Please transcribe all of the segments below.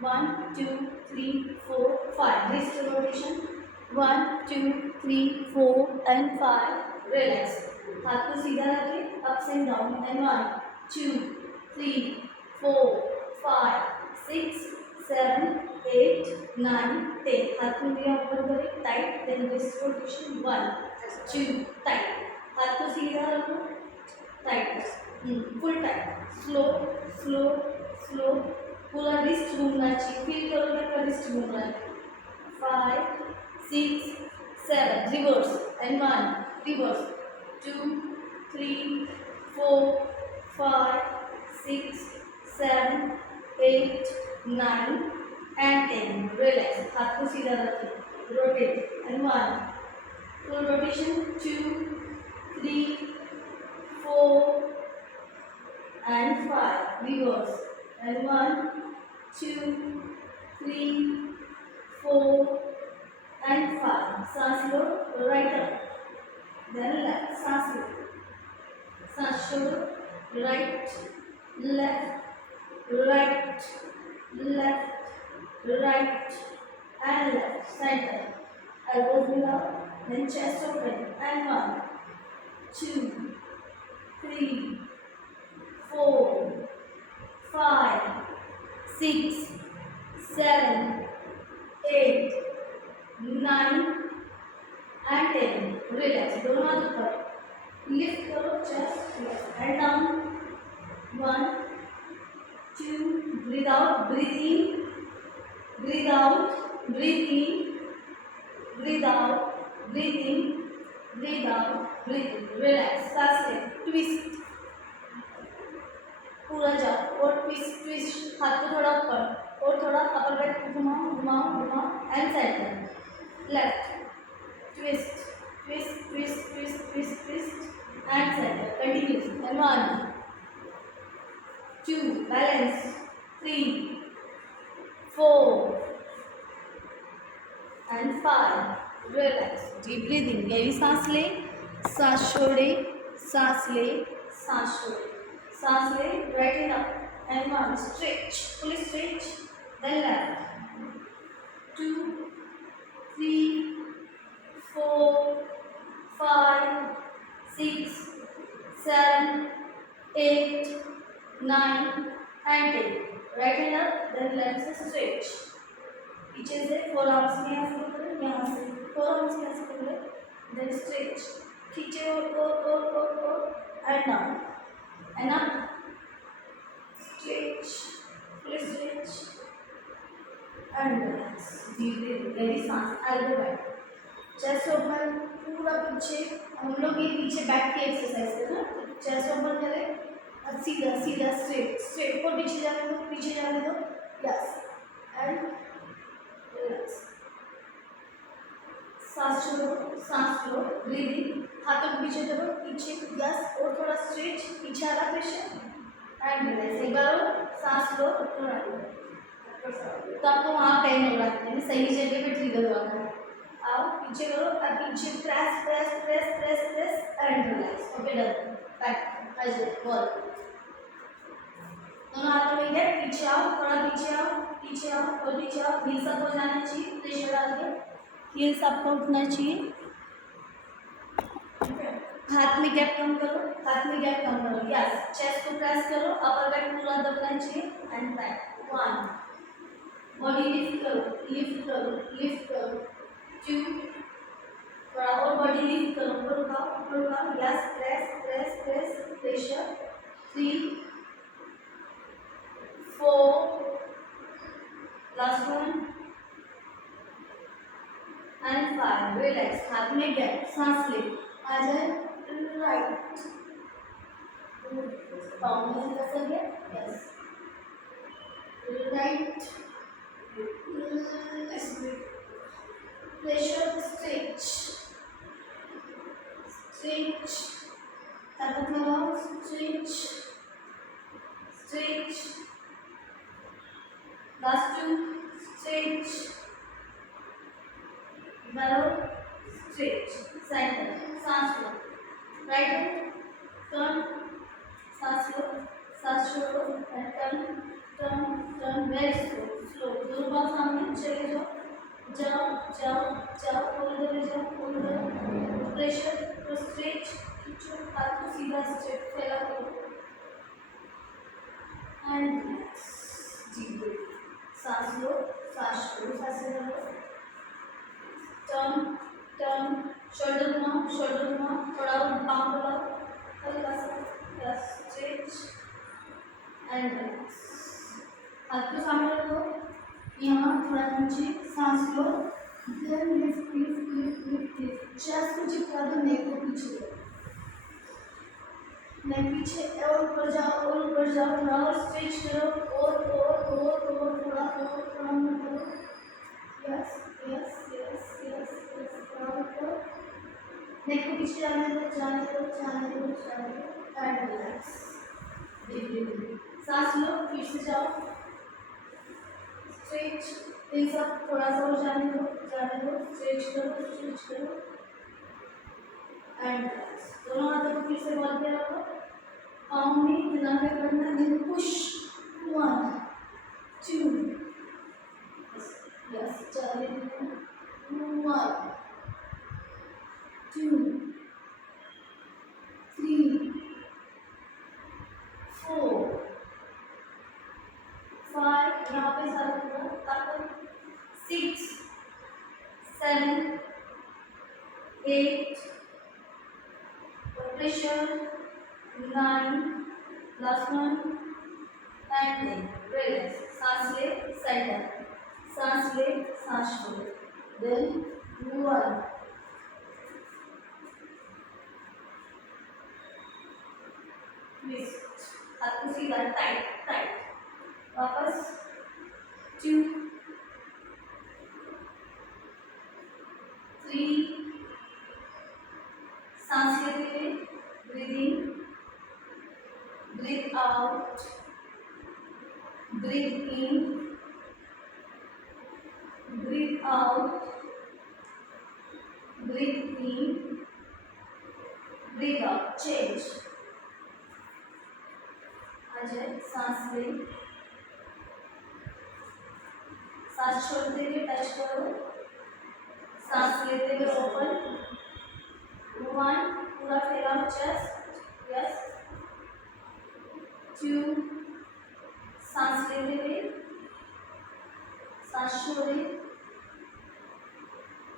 1, 2, 3, 4, 5. Wrist rotation. 1, 2, 3, 4 and 5. Relax. हाथ को सीधा रखें. Ups and down. And 1, 2, 3, 4, 5, 6, 7, 8, 9, 10. हाथ को लिया ऊपर करें. Tight. Then wrist rotation. 1, 2, tight. हाथ को सीधा रखो. Tight. Full tight. Slow, slow, slow. पूरा रिस्ट घूमना चाहिए. फील करो कि आपका रिस्ट घूम रहा है. 5, 6, 7. रिवर्स. And 1. Reverse. 2, 3, 4, 5, 6, 7, 8, 9 and 10. Relax. हाथ को सीधा रखें. Rotate. And 1. Full rotation. 2, 3, 4 and 5. Reverse. And 1, 2, 3, 4 and 5. सांस लो. Right up. Then left. सांस लो. सांस छोड़ो. Right, left, right, left, right and left. Center. Elbows below. Then chest open. And 1, 2, 3, 4, 5, 6, 7, 8, 9 and 10. Relax. दोनों हाथ ऊपर. Lift करो chest. And down. 1, 2. Breathe out. Breathe in. Breathe out. Breathe in. Breathe out. Breathe in. Breathe out. Breathe in. Relax. सांस ले. Twist. पूरा जाओ. और twist twist. हाथ को थोड़ा ऊपर और थोड़ा अपर बैक घुमाओ घुमाओ घुमाओ. एंड साइड में. Left. Twist twist twist twist twist twist. And side में. Continues. And 1, 2. Balance. 3, 4 and 5. Relax. Deep breathing. गहरी सांस ले. सांस छोड़े. सांस ले. सांस छोड़े. सांस ले. Right hand up. And 1. Stretch. Fully stretch. Then left. 2, 3, 4, 5, 6, 7, 8, 9 and 10. Right hand up. Then left से स्ट्रेच. पीछे से फोर आर्म्स में यहाँ से पकड़े. यहाँ से फोर आर्म्स में यहाँ से पकड़े. Then stretch. खींचे और and down. And up. Stretch. Full stretch. And relax. Deep breathing. गहरी सांस. Elbow back. Chest open. पूरा पीछे. हम लोग ये पीछे बैक की एक्सरसाइज कर रहे हैं. Chest open करें. सीधा सीधा straight. Straight को पीछे जाने दो. पीछे जाने दो. Yes. And relax. सांस छोड़ो. सांस लो. Breathing. हाथों को पीछे करो. पीछे. Yes. और थोड़ा स्ट्रेच. पीछे आना प्रेशर. And relax. एक बार सांस लो. तो आपको वहाँ पेन हो रहा है. सही जगह पे ट्रिगर हुआ है. आओ पीछे करो. अब पीछे press press press press press and relax. Okay done. Back. ऐसे बॉल. दोनों हाथों में गैप. पीछे आओ. थोड़ा पीछे आओ. पीछे आओ और पीछे आओ. हील्स अप हो जाना चाहिए. प्रेशर डाल के हील्स आपको उठना चाहिए. हाथ में गैप कम करो. हाथ में गैप कम करो. यस. चेस्ट को प्रेस करो. अपर बैक पूरा दबना चाहिए. And back. 1. बॉडी लिफ्ट करो. लिफ्ट करो. लिफ्ट करो. 2. थोड़ा और बॉडी लिफ्ट करो. ऊपर उठाओ. ऊपर उठाओ. Yes. Press press press. Pressure. 3, 4. Last one. And 5. रिलैक्स. हाथ में गैप. सांस ले. आ जाए. राइट. पाँव में कैसा गया. Yes. Right. Pressure. Stretch. Stretch. ताकत लगाओ. स्ट्रेच. स्ट्रेच. लास्ट 2. स्ट्रेच. बैरो. स्ट्रेच. सेंटर. सांस लो. Right hand. टर्न. सांस लो. सांस छोड़ो. Turn turn turn. Very slow. Slow. जाओ जाओ जाओ, और इधर जाओ, और इधर प्रेशर, तो स्ट्रेच खींचो, हाथ को सीधा स्ट्रेट फैला करो एंड जी, सांस लो, सांस छोड़ो, सांस लो, टर्न टर्न, शोल्डर घुमाओ, थोड़ा पाँव बढ़ाओ, हल्का सा, यस, स्ट्रेच एंड रिलैक्स। हाथ को सामने रखो, यहाँ थोड़ा नीचे, सांस लो, then lift lift lift lift lift, chest को चिपका दो, नेक को पीछे करो, नेक पीछे, और ऊपर जाओ, और ऊपर जाओ, थोड़ा और स्ट्रेच करो, और थोड़ा मूव करो, yes yes yes yes yes, थोड़ा ऊपर, नेक को पीछे जाने दो, जाने दो, जाने दो, जाने दो एंड रिलैक्स। डीपली सांस लो, फिर से जाओ, स्ट्रेच, इन सब थोड़ा सा और जाने दो, स्ट्रेच करो एंड रिलैक्स। दोनों हाथों को फिर से बॉल पे रखो, पाँव में हिला के करना, देन पुश, 1 2, यस, चलिए, 1 2 3 4 5, यहाँ पे सारा पूरा, 6 7 8, pressure, 9, last one and 10, relax, सांस ले, सेंटर, सांस ले, सांस छोड़ो, then 1 twist, हाथ को सीधा, टाइट टाइट, वापस 2 3, सांस लेते हुए, ब्रीथ इन, ब्रीथ आउट, ब्रीथ इन, ब्रीथ आउट, ब्रीथ इन, ब्रीथ आउट, चेंज। आ जाए, सांस ले, सांस छोड़ते हुए टच करो, सांस लेते हुए ओपन, 1, पूरा फैलाओ चेस्ट, यस, 2, सांस लेते हुए, सांस छोड़े,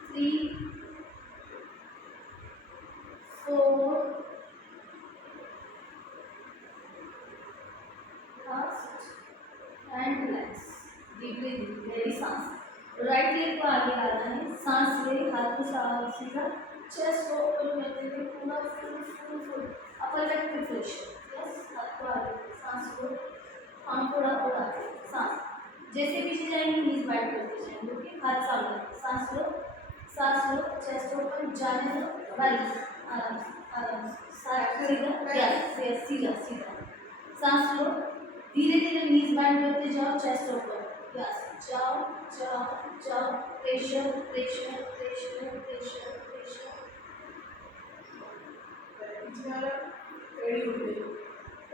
3 4, last and relax, deep breathing, गहरी सांस। राइट लेग को आगे लाना है, सांस ले, हाथ को सीधा, चेस्ट को ओपन करते हुए पूरा फुल अपर लेग पे फ्लेक्शन, यस, हाथ को आगे, सांस लो, हम थोड़ा और आगे, सांस, जैसे पीछे जाएंगे नीज बाइट करते जाएंगे, ओके, हाथ सामने, सांस लो, चेस्ट ओपन, जाने दो, राइट, आराम से, सीधा, यस यस, सीधा सीधा, सांस लो, धीरे धीरे नीज बैंड करते जाओ, चेस्ट ओपन, यस, जाओ जाओ जाओ, pressure pressure pressure pressure pressure,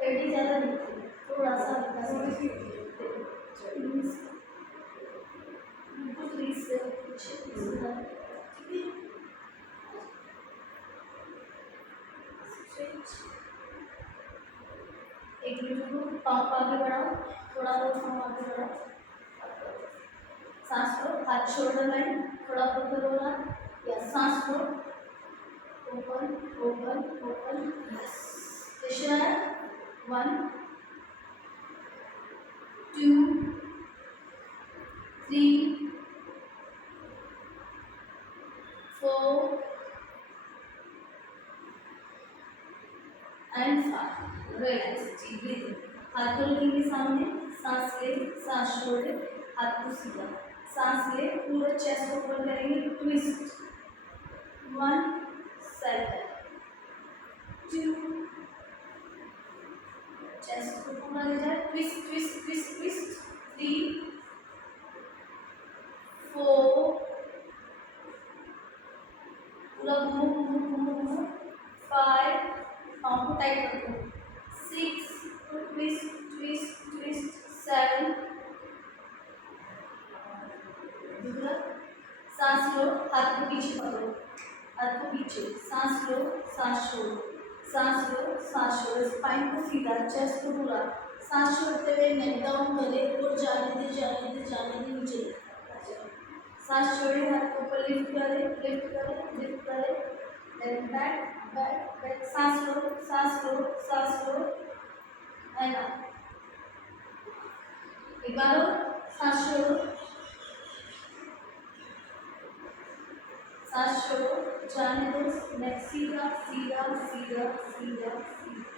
एडी ज़्यादा नहीं, थोड़ा सा हल्का सा, बिल्कुल प्लीज से पीछे, ठीक है, स्ट्रेच, एक मिनट को पाँव आगे बढ़ाओ, थोड़ा बहुत पाँव आगे बढ़ाओ, सांस लो, हाथ शोल्डर लाइन, थोड़ा ऊपर होना, या सांस लो, open open open, yes, pressure आया, 1 2 3 4 एंड 5, रिलैक्स, डीप ब्रीथिंग, हाथ को रखेंगे सामने, सांस ले, सांस छोड़े, हाथ को सीधा, सांस ले, पूरा चेस्ट ओपन करेंगे, ट्विस्ट, 1 7 2, चेस्ट को पूरा ले जाए, ट्विस्ट ट्विस्ट ट्विस्ट ट्विस्ट, 3 4, पूरा घूमो घूमो घूमो घूमो, 5, पाँव को टाइट रखो, 6, ट्विस्ट ट्विस्ट ट्विस्ट, 7, दूसरा सांस छोड़ो, सांस लो, सांस छोड़ो, स्पाइन को सीधा, चेस्ट को पूरा, सांस छोड़ते हुए नेक डाउन करें और जाने दे जाने दे जाने दे नीचे, सांस छोड़े, हाथ को ऊपर लिफ्ट करें लिफ्ट करें लिफ्ट करें, देन बैक बैक बैक, सांस लो सांस लो सांस लो, एंड एक बार और सांस छोड़ो, सांस छोड़ो, जाने दो, नेक सीधा सीधा सीधा सीधा सीधा,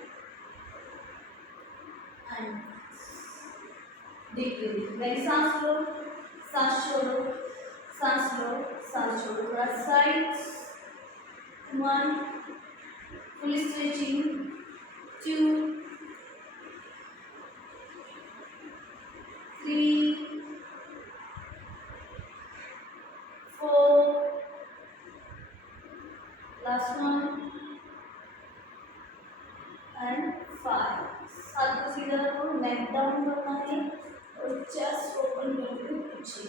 एंड डीप ब्रीथिंग, वही सांस लो, सांस छोड़ो, सांस लो, सांस छोड़ो, थोड़ा साइड, 1 full stretching, 2 3 4, last one and 5, हाथ को सीधा रखो, नेक डाउन करना है और चेस्ट ओपन करके पीछे,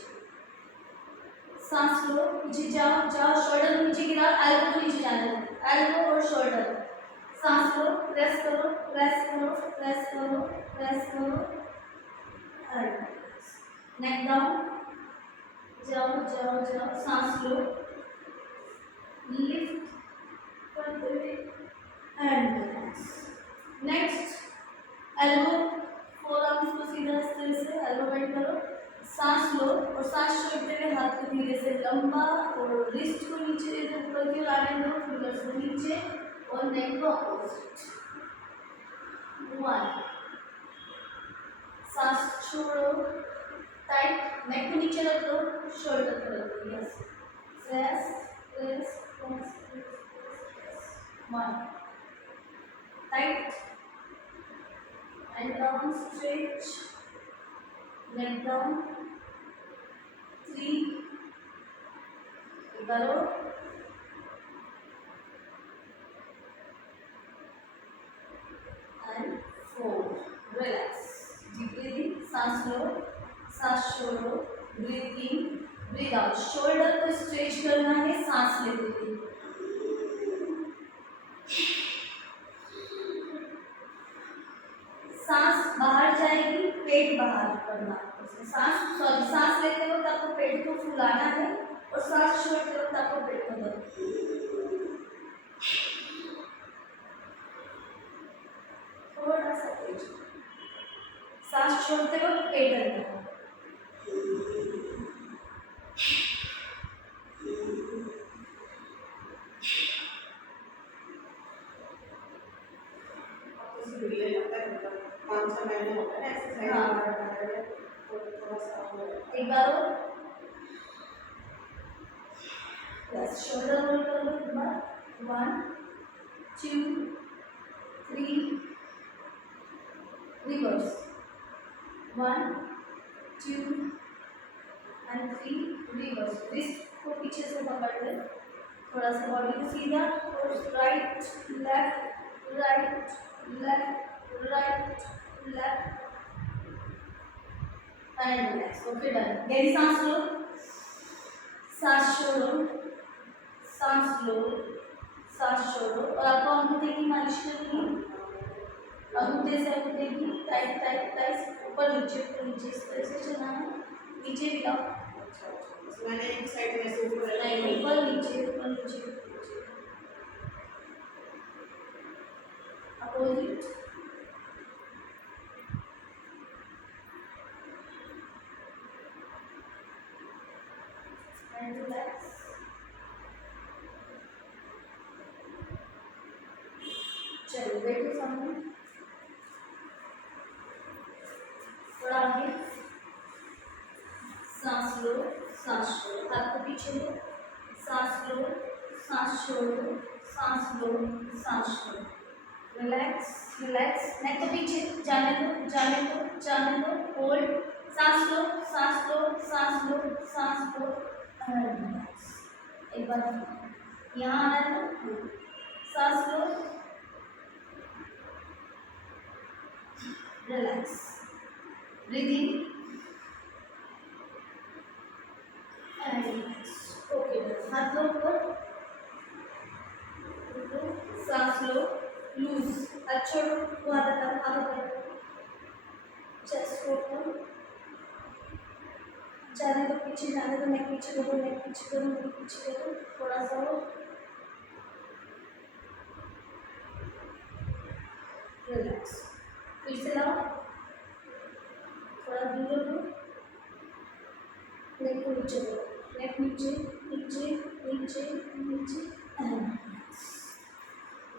सांस लो, पीछे जाओ जाओ, शोल्डर नीचे गिरा, एल्बो को नीचे जाने दो, एल्बो और शोल्डर, सांस लो, प्रेस करो प्रेस करो प्रेस करो प्रेस करो, नेक डाउन, जाओ जाओ जाओ, सांस लो, लिफ्ट करते हुए and relax, next elbow, four arms को सीधा इस तरह से एल्बो बेंड करो, सांस लो और सांस छोड़ते हुए हाथ को धीरे से लंबा और रिस्ट को नीचे ऊपर की ओर आने दो, फिंगर्स को नीचे और नेक को अपोजिट, 1, सांस छोड़ो, टाइट, नेक को नीचे रख दो, शोल्डर पर रख दो, yes, press press press press, 1, tight and down, stretch, neck down, 3, करो, and 4, relax, deep breathing, सांस लो, सांस छोड़ो, breathe in, breathe out, shoulder को स्ट्रेच करना है सांस लेते हुए, सांस बाहर जाएगी, पेट बाहर करना, सांस सांस लेते वक्त आपको पेट को फुलाना है और सांस छोड़ते वक्त आपको पेट को दबाना, थोड़ा सा तेज, सांस छोड़ते वक्त पेट अंदर, एक बार और, बस शोल्डर रोल कर लो एक बार, 1 2 3, रिवर्स, 1 2 and 3, रिवर्स, रिस्ट को पीछे से पकड़ ले, थोड़ा सा बॉडी को सीधा और right left right left right left and relax, okay done, गहरी सांस लो, सांस छोड़ो, सांस लो, सांस छोड़ो, और आपको अंगूठे की मालिश करनी है, अंगूठे से अंगूठे की टाइट टाइट टाइट, ऊपर नीचे इस तरह से चलना है, नीचे भी लाओ, मैंने एक साइड में से ऊपर नहीं, ऊपर नीचे अपोजिट, एंड रिलैक्स, चलो बैठो सामने, थोड़ा आगे, सांस लो, सांस छोड़ो, हाथ को पीछे लो, सांस लो, सांस छोड़ो, सांस लो, सांस छोड़ो, रिलैक्स रिलैक्स, नेक को पीछे जाने दो जाने दो जाने दो, होल्ड, सांस लो सांस लो सांस लो सांस लो, रिलैक्स, एक बार यहाँ आना है, सांस लो, relax, breathing and relax, okay, हाथ लो ऊपर, सांस हाथ छोड़ो, वो हाथ ऊपर, चेस्ट ओपन, जाने दो पीछे, जाने दो, नेक पीछे करो, नेक पीछे करो, नेक पीछे करो, थोड़ा सा और रिलैक्स। फिर से लाओ, थोड़ा दूर रखो, नेक को नीचे करो, नेक नीचे नीचे नीचे नीचे,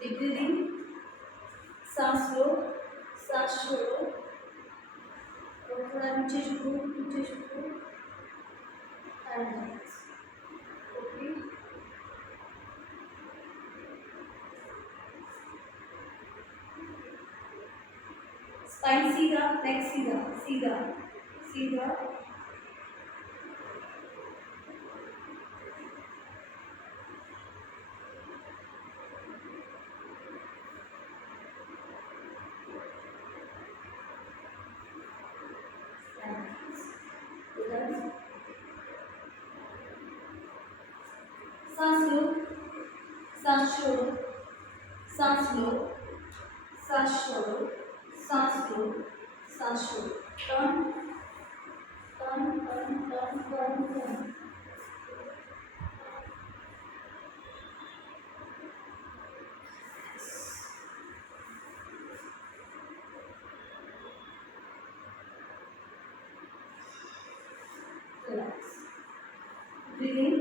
डीप ब्रीदिंग, सांस लो, सांस छोड़ो, और थोड़ा नीचे झुको, नीचे झुको, एंड रिलैक्स। ओके, स्पाइन सीधा, नेक सीधा, सीधा सीधा, उधर सांस लो, सांस छोड़ो, सांस लो, सांस छोड़ो, सांस लो, सांस छोड़ो, turn turn turn turn turn turn, relax, breathing,